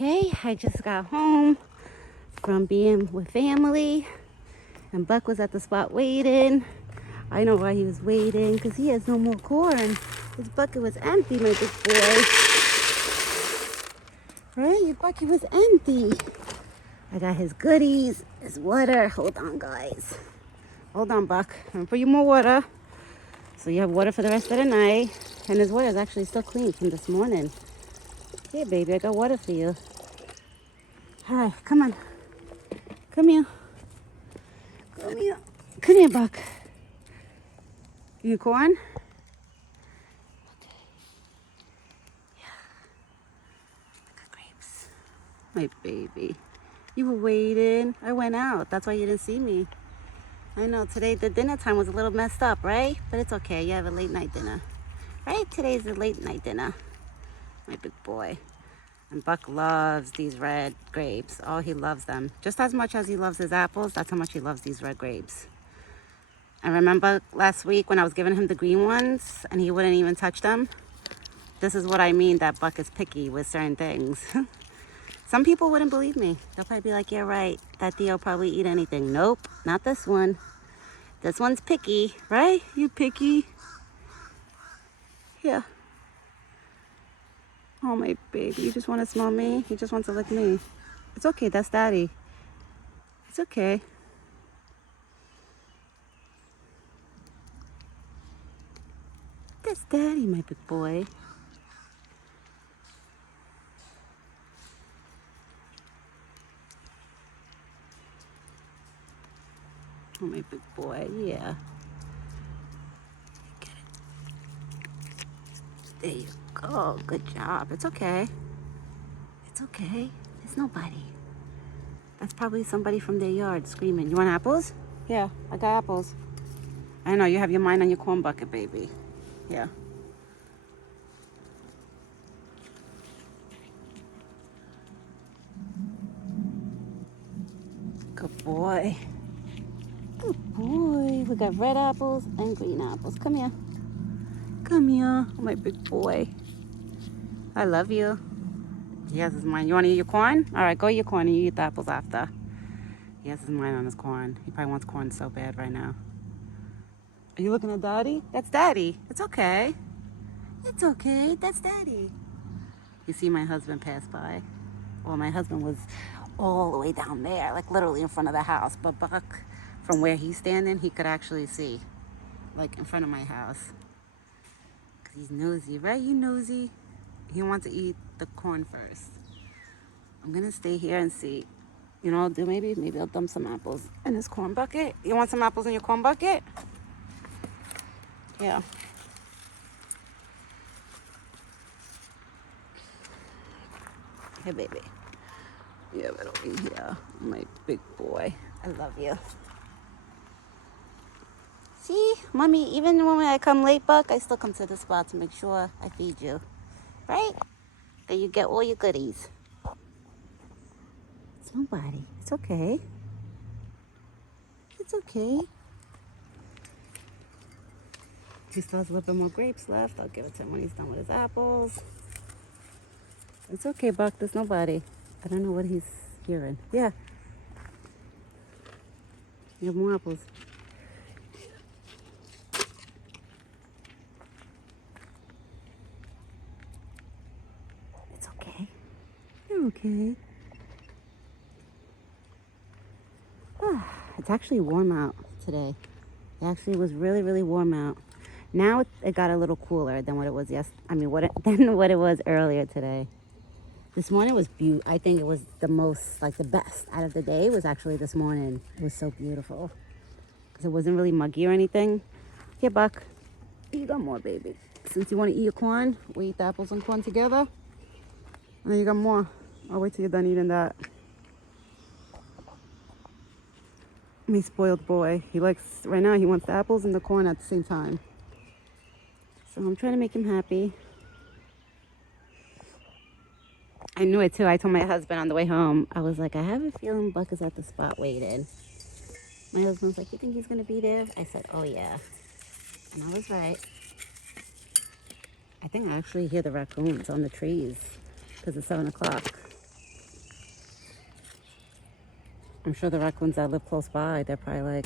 Okay, I just got home from being with family, and Buck was at the spot waiting. I know why he was waiting, because he has no more corn. His bucket was empty, my big boy. Right? Your bucket was empty. I got his goodies, his water. Hold on, guys. Hold on, Buck. I'm gonna put you more water. So you have water for the rest of the night. And his water is actually still clean from this morning. Here, baby, I got water for you. Hi, come on. Come here. Come here. Come here, Buck. You corn? Yeah. I got grapes. My baby. You were waiting. I went out. That's why you didn't see me. I know today the dinner time was a little messed up, right? But it's okay. You have a late night dinner. Right? Today's a late night dinner. My big boy. And Buck loves these red grapes. Oh, he loves them. Just as much as he loves his apples, that's how much he loves these red grapes. And remember last week when I was giving him the green ones and he wouldn't even touch them? This is what I mean that Buck is picky with certain things. Some people wouldn't believe me. They'll probably be like, yeah, right. That Theo will probably eat anything. Nope, not this one. This one's picky, right? You picky? Yeah. Oh, my baby. You just want to smell me? He just wants to lick me. It's okay. That's Daddy. It's okay. That's Daddy, my big boy. Oh, my big boy. Yeah. Get it. There you go. Good job. It's okay. It's okay. There's nobody. That's probably somebody from their yard screaming. You want apples? Yeah, I got apples. I know, you have your mind on your corn bucket, baby. Yeah. Good boy. Good boy. We got red apples and green apples. Come here. Come here, my big boy. I love you. He has his mind. You want to eat your corn? All right, go eat your corn and you eat the apples after. He has his mind on his corn. He probably wants corn so bad right now. Are you looking at Daddy? That's Daddy. It's okay. It's okay. That's Daddy. You see my husband pass by? Well, my husband was all the way down there, like literally in front of the house. But Buck, from where he's standing, he could actually see, like in front of my house. Because he's nosy, right? You nosy? He wants to eat the corn first. I'm going to stay here and see. You know what I'll do maybe? Maybe I'll dump some apples in his corn bucket. You want some apples in your corn bucket? Yeah. Hey, baby. Yeah, but over here, my big boy. I love you. See, Mommy, even when I come late, Buck, I still come to the spot to make sure I feed you. Right? That you get all your goodies. It's nobody. It's okay. It's okay. He still has a little bit more grapes left. I'll give it to him when he's done with his apples. It's okay, Buck. There's nobody. I don't know what he's hearing. Yeah. You have more apples. It's okay. You're okay. It's actually warm out today. It actually was really, really warm out. Now it got a little cooler than what it was than what it was earlier today. This morning was beautiful. I think it was the most, like the best out of the day was actually this morning. It was so beautiful. Because it wasn't really muggy or anything. Here, Buck. You got more, baby. Since you want to eat your corn, we eat the apples and corn together. And then you got more. I'll wait till you're done eating that. My spoiled boy. Right now he wants the apples and the corn at the same time. So I'm trying to make him happy. I knew it too. I told my husband on the way home, I was like, I have a feeling Buck is at the spot waiting. My husband was like, you think he's going to be there? I said, oh yeah. And I was right. I think I actually hear the raccoons on the trees because it's 7 o'clock. I'm sure the raccoons that live close by, they're probably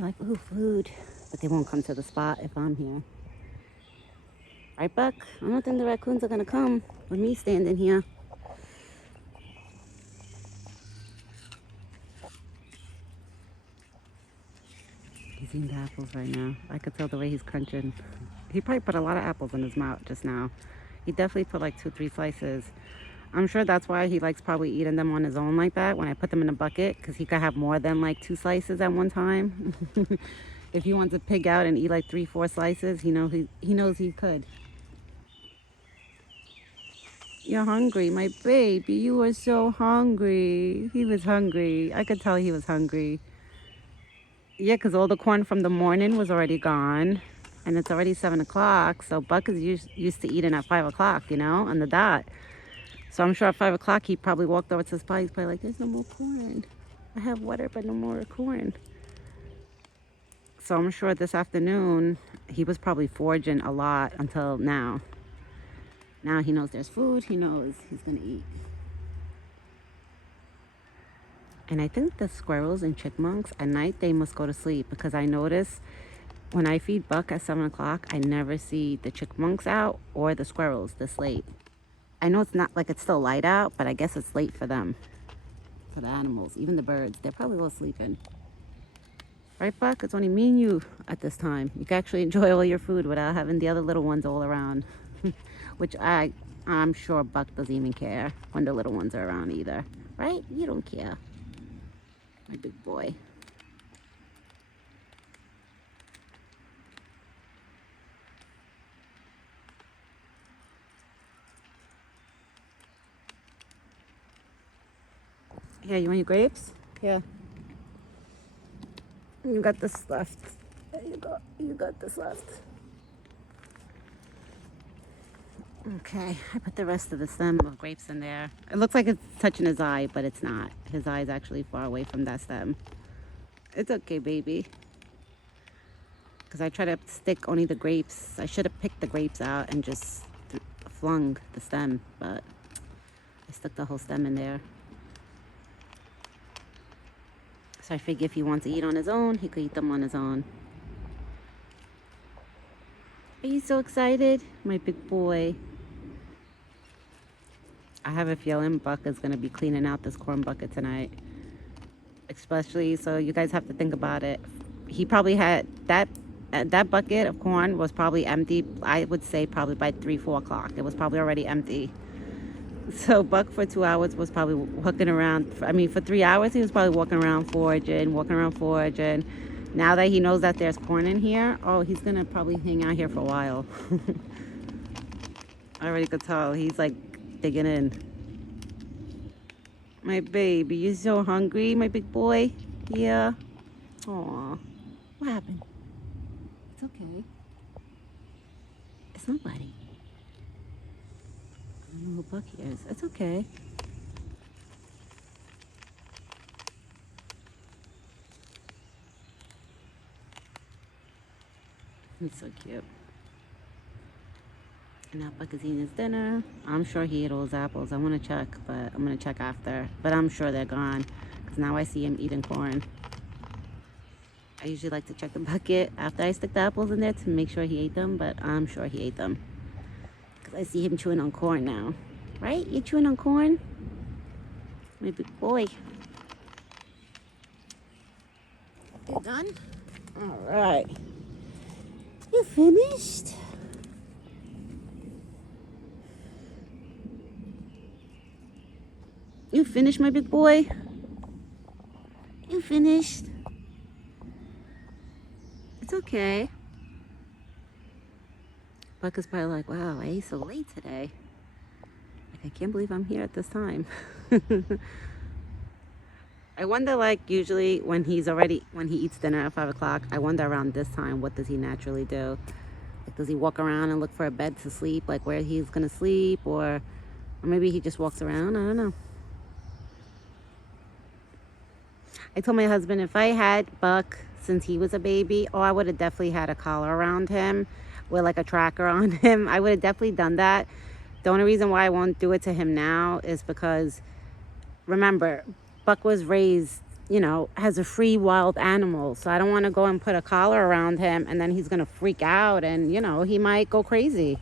like, ooh, food. But they won't come to the spot if I'm here. Right, Buck? I don't think the raccoons are gonna come with me standing here. He's eating the apples right now. I could tell the way he's crunching. He probably put a lot of apples in his mouth just now. He definitely put like 2-3 slices. I'm sure that's why he likes probably eating them on his own like that when I put them in a bucket, because he could have more than like 2 slices at one time. If he wants to pig out and eat like 3-4 slices, he knows he could. You're hungry, my baby. You were so hungry. He was hungry. I could tell he was hungry. Yeah, because all the corn from the morning was already gone. And it's already 7 o'clock. So Buck is used to eating at 5 o'clock, on the dot. So I'm sure at 5 o'clock he probably walked over to the spot. He's probably like, there's no more corn. I have water, but no more corn. So I'm sure this afternoon he was probably foraging a lot until now. Now he knows there's food. He knows he's going to eat. And I think the squirrels and chipmunks at night, they must go to sleep, because I notice when I feed Buck at 7 o'clock, I never see the chipmunks out or the squirrels this late. I know it's not like it's still light out, but I guess it's late for them, for the animals, even the birds. They're probably all sleeping. Right, Buck? It's only me and you at this time. You can actually enjoy all your food without having the other little ones all around. Which I'm sure Buck doesn't even care when the little ones are around either. Right? You don't care. My big boy. Yeah, you want your grapes? Yeah. You got this left. There you go. You got this left. Okay, I put the rest of the stem of grapes in there. It looks like it's touching his eye, but it's not. His eye is actually far away from that stem. It's okay, baby. Because I try to stick only the grapes. I should have picked the grapes out and just flung the stem, but I stuck the whole stem in there. So I figure if he wants to eat on his own, he could eat them on his own. Are you so excited? My big boy. I have a feeling Buck is going to be cleaning out this corn bucket tonight. Especially, so you guys have to think about it. He probably had that bucket of corn was probably empty, I would say probably by 3-4 o'clock. It was probably already empty. So Buck for 2 hours was probably walking around. For 3 hours he was probably walking around foraging. Now that he knows that there's corn in here, oh, he's gonna probably hang out here for a while. I already could tell. He's like digging in. My baby, you so hungry, my big boy? Yeah. Aw. What happened? It's okay. It's nobody. I don't know who Buck is. It's okay. He's so cute. And now Buck is eating his dinner. I'm sure he ate all his apples. I want to check, but I'm going to check after. But I'm sure they're gone, because now I see him eating corn. I usually like to check the bucket after I stick the apples in there to make sure he ate them, but I'm sure he ate them. Because I see him chewing on corn now. Right? You chewing on corn? My big boy. You done? All right. You finished? You finished, my big boy? You finished? It's okay. Buck is probably like, wow, I ate so late today. Like, I can't believe I'm here at this time. I wonder, like, usually when he eats dinner at 5 o'clock, I wonder around this time, what does he naturally do? Like, does he walk around and look for a bed to sleep, like where he's gonna sleep, or maybe he just walks around? I don't know. I told my husband if I had Buck since he was a baby, I would have definitely had a collar around him with like a tracker on him. I would have definitely done that. The only reason why I won't do it to him now is because, remember, Buck was raised, you know, as a free wild animal. So I don't want to go and put a collar around him and then he's going to freak out and, you know, he might go crazy.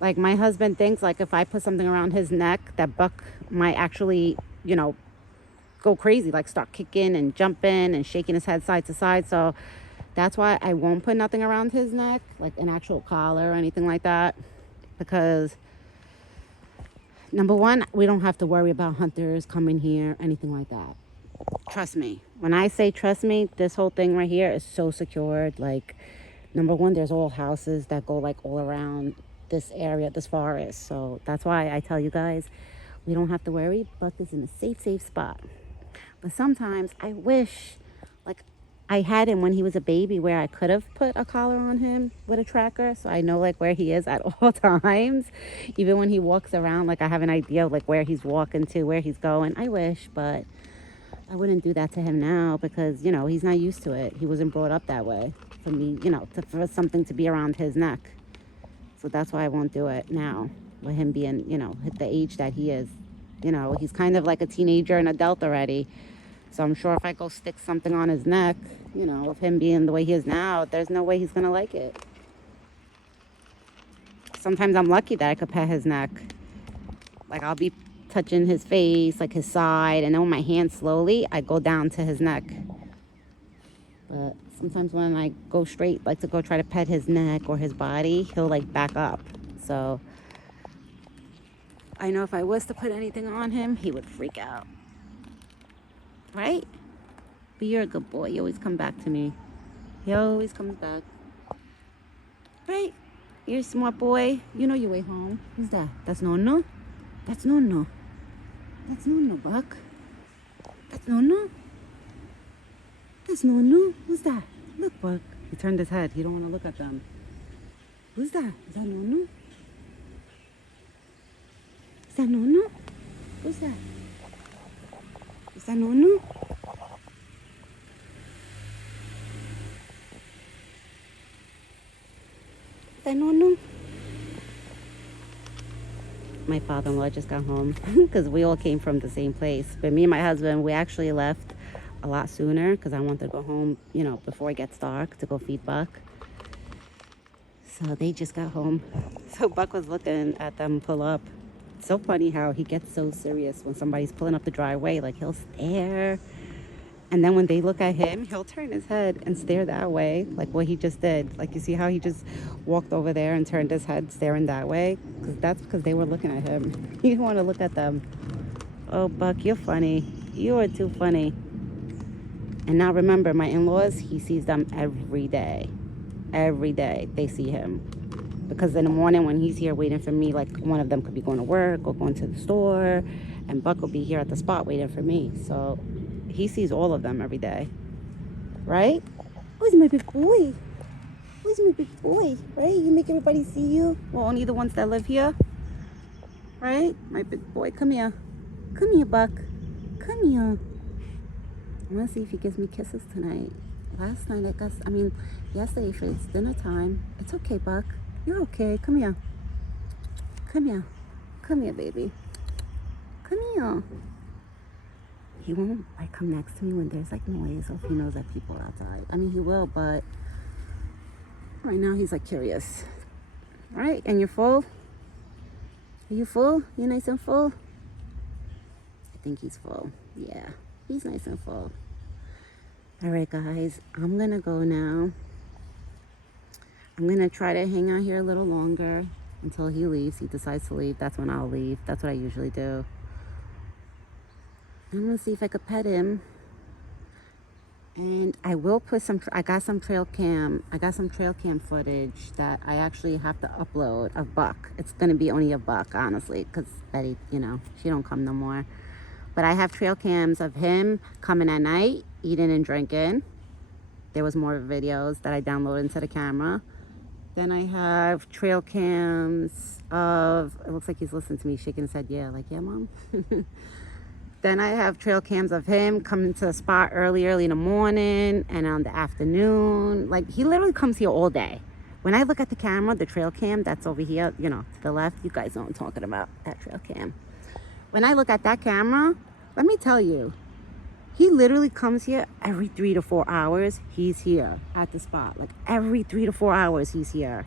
Like my husband thinks like if I put something around his neck, that Buck might actually, you know, go crazy, like start kicking and jumping and shaking his head side to side. So that's why I won't put nothing around his neck, like an actual collar or anything like that. Because number one, we don't have to worry about hunters coming here, anything like that. Trust me. When I say trust me, this whole thing right here is so secured. Like, number one, there's all houses that go like all around this area, this forest. So that's why I tell you guys, we don't have to worry. Buck is in a safe spot. But sometimes I wish, like, I had him when he was a baby where I could have put a collar on him with a tracker. So I know like where he is at all times. Even when he walks around, like I have an idea of like where he's walking to, where he's going. I wish, but I wouldn't do that to him now because, you know, he's not used to it. He wasn't brought up that way for me, you know, for something to be around his neck. So that's why I won't do it now with him being, you know, at the age that he is. You know, he's kind of like a teenager and adult already. So I'm sure if I go stick something on his neck, you know, with him being the way he is now, there's no way he's going to like it. Sometimes I'm lucky that I could pet his neck. Like I'll be touching his face, like his side, and then with my hand slowly, I go down to his neck. But sometimes when I go straight, like to go try to pet his neck or his body, he'll like back up. So I know if I was to put anything on him, he would freak out. Right? But you're a good boy. You always come back to me. He always comes back. Right? You're a smart boy. You know your way home. Who's that? That's Nono? That's Nono. That's Nono, Buck. That's Nono? That's Nono? Who's that? Look, Buck. He turned his head. He don't want to look at them. Who's that? Is that Nono? Is that Nono? Who's that? Is that Nono? Is that Nono? My father-in-law just got home because we all came from the same place. But me and my husband, we actually left a lot sooner because I wanted to go home, you know, before it gets dark to go feed Buck. So they just got home. So Buck was looking at them pull up. It's so funny how he gets so serious when somebody's pulling up the driveway. Like he'll stare. And then when they look at him, he'll turn his head and stare that way, like what he just did. Like you see how he just walked over there and turned his head staring that way? That's because they were looking at him. He didn't want to look at them. Oh, Buck, you're funny. You are too funny. And now remember, my in-laws, he sees them every day. Every day they see him. Because in the morning when he's here waiting for me, like one of them could be going to work or going to the store, and Buck will be here at the spot waiting for me. So he sees all of them every day. Right? Who's my big boy? Who's my big boy? Right? You make everybody see you? Well, only the ones that live here. Right? My big boy. Come here. Come here, Buck. Come here. I want to see if he gives me kisses tonight. Last night, yesterday for it's dinner time. It's okay, Buck. You're okay. Come here. Come here. Come here, baby. Come here. He won't like come next to me when there's like noise or if he knows that people are outside. I mean, he will, but right now he's like curious. All right, and you're full? Are you full? You nice and full? I think he's full. Yeah, he's nice and full. All right, guys, I'm gonna go now. I'm gonna try to hang out here a little longer until he leaves. He decides to leave. That's when I'll leave. That's what I usually do. I'm gonna see if I could pet him. And I will put I got some trail cam footage that I actually have to upload of Buck. It's gonna be only a Buck, honestly, because Betty, you know, she don't come no more. But I have trail cams of him coming at night, eating and drinking. There was more videos that I downloaded into the camera. Then I have trail cams of, it looks like he's listening to me, shaking his head, yeah, like, yeah, Mom. Then I have trail cams of him coming to the spot early in the morning and on the afternoon. Like, he literally comes here all day. When I look at the camera, the trail cam that's over here, you know, to the left, you guys know what I'm talking about, that trail cam. When I look at that camera, Let me tell you, he literally comes here every 3 to 4 hours. He's here at the spot. Like every 3 to 4 hours, he's here.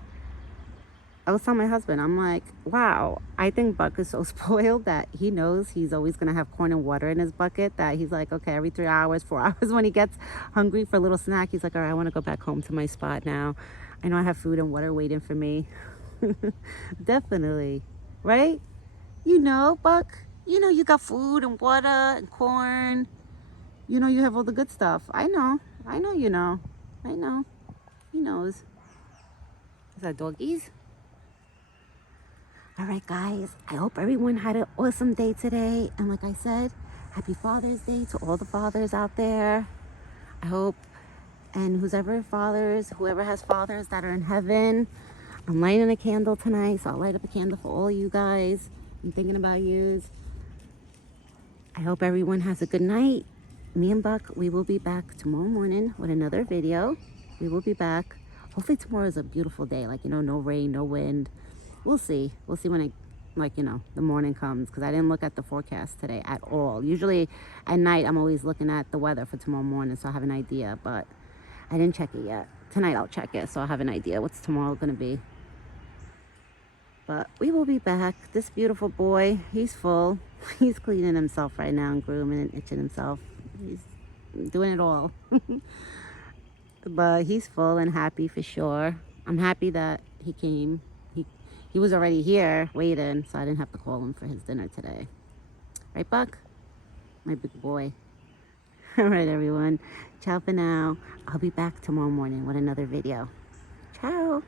I was telling my husband, I'm like, wow, I think Buck is so spoiled that he knows he's always going to have corn and water in his bucket, that he's like, okay, every 3 hours, 4 hours, when he gets hungry for a little snack, he's like, all right, I want to go back home to my spot now. I know I have food and water waiting for me. Definitely. Right? You know, Buck, you know you got food and water and corn. You know you have all the good stuff. I know. I know you know. I know. He knows. Is that doggies? All right, guys. I hope everyone had an awesome day today. And like I said, happy Father's Day to all the fathers out there. I hope, and whoever has fathers that are in heaven, I'm lighting a candle tonight, so I'll light up a candle for all you guys. I'm thinking about yous. I hope everyone has a good night. Me and Buck, we will be back tomorrow morning with another video. We will be back. Hopefully tomorrow is a beautiful day. Like, you know, no rain, no wind. We'll see. We'll see when the morning comes, because I didn't look at the forecast today at all. Usually at night, I'm always looking at the weather for tomorrow morning, so I have an idea, but I didn't check it yet. Tonight I'll check it, so I'll have an idea what's tomorrow going to be. But we will be back. This beautiful boy, he's full. He's cleaning himself right now and grooming and itching himself. He's doing it all. But he's full and happy for sure. I'm happy that he came. He was already here waiting, so I didn't have to call him for his dinner today. Right, Buck? My big boy. All right, everyone. Ciao for now. I'll be back tomorrow morning with another video. Ciao.